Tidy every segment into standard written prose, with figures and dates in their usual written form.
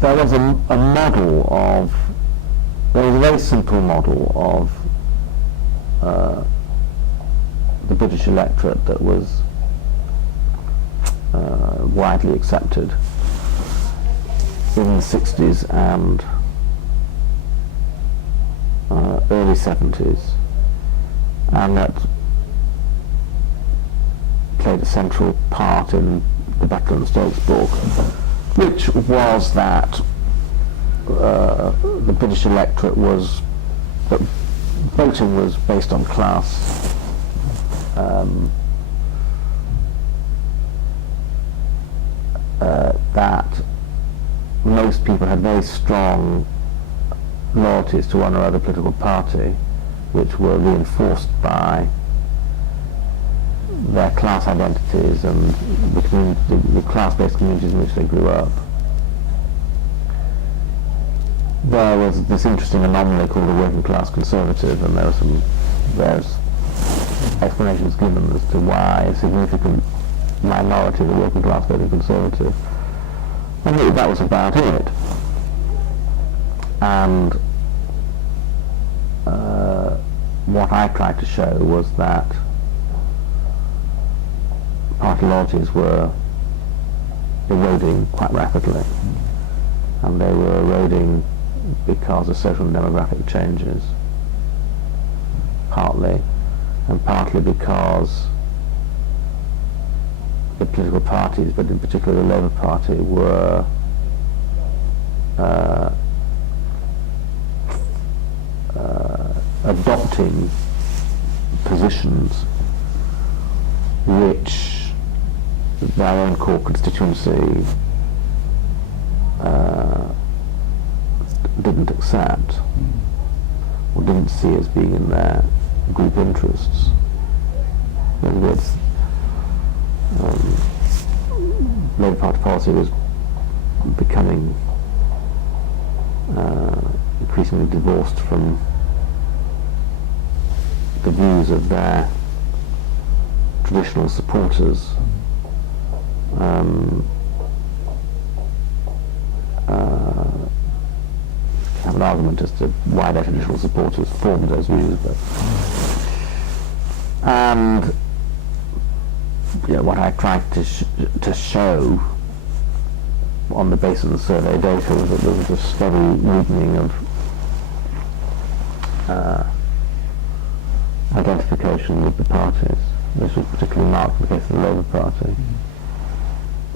there was a model of, there was a very simple model of the British electorate that was widely accepted in the 60s and early 70s, and that played a central part in the Battle of the Stokes book, which was that the British electorate was, that voting was based on class, that most people had very strong loyalties to one or other political party, which were reinforced by their class identities and the class-based communities in which they grew up. There was this interesting anomaly called the working class conservative, and there were some various explanations given as to why a significant minority of the working class voted conservative. I think that was about it. And what I tried to show was that party loyalties were eroding quite rapidly, and they were eroding because of social and demographic changes, partly, and partly because the political parties, but in particular the Labour Party, were adopting positions which their own core constituency didn't accept or didn't see as being in their group interests. In other words, Labour Party policy was becoming increasingly divorced from the views of their traditional supporters. Have an argument as to why their traditional supporters formed those views, but and what I tried to show on the basis of the survey data was that there was a steady weakening of identification with the parties. This was particularly marked in the case of the Labour Party.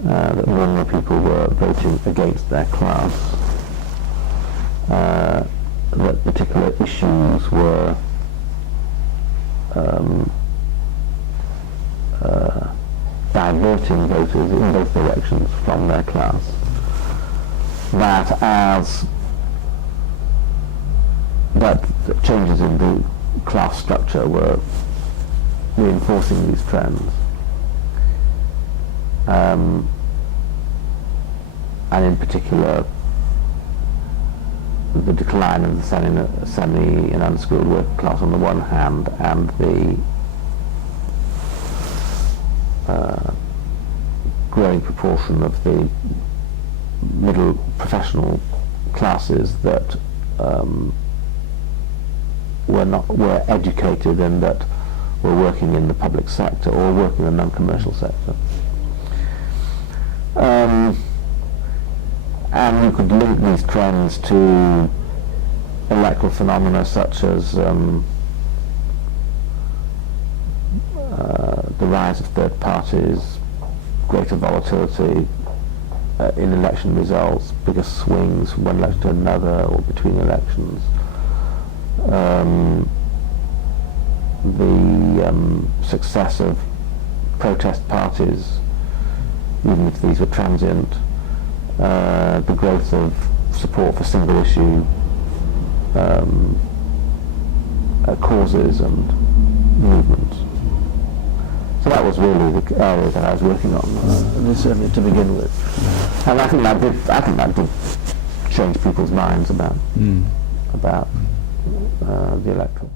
That more and more people were voting against their class. That particular issues were diverting voters in both directions from their class. That changes in the class structure were reinforcing these trends. And in particular, the decline of the semi and unskilled working class on the one hand, and the growing proportion of the middle professional classes that were educated and that were working in the public sector or working in the non-commercial sector. And you could link these trends to electoral phenomena such as the rise of third parties, greater volatility in election results, bigger swings from one election to another or between elections. The success of protest parties, even if these were transient, the growth of support for single issue causes and movements. So that was really the area that I was working on, certainly to begin with. And I think that did change people's minds about the electorate.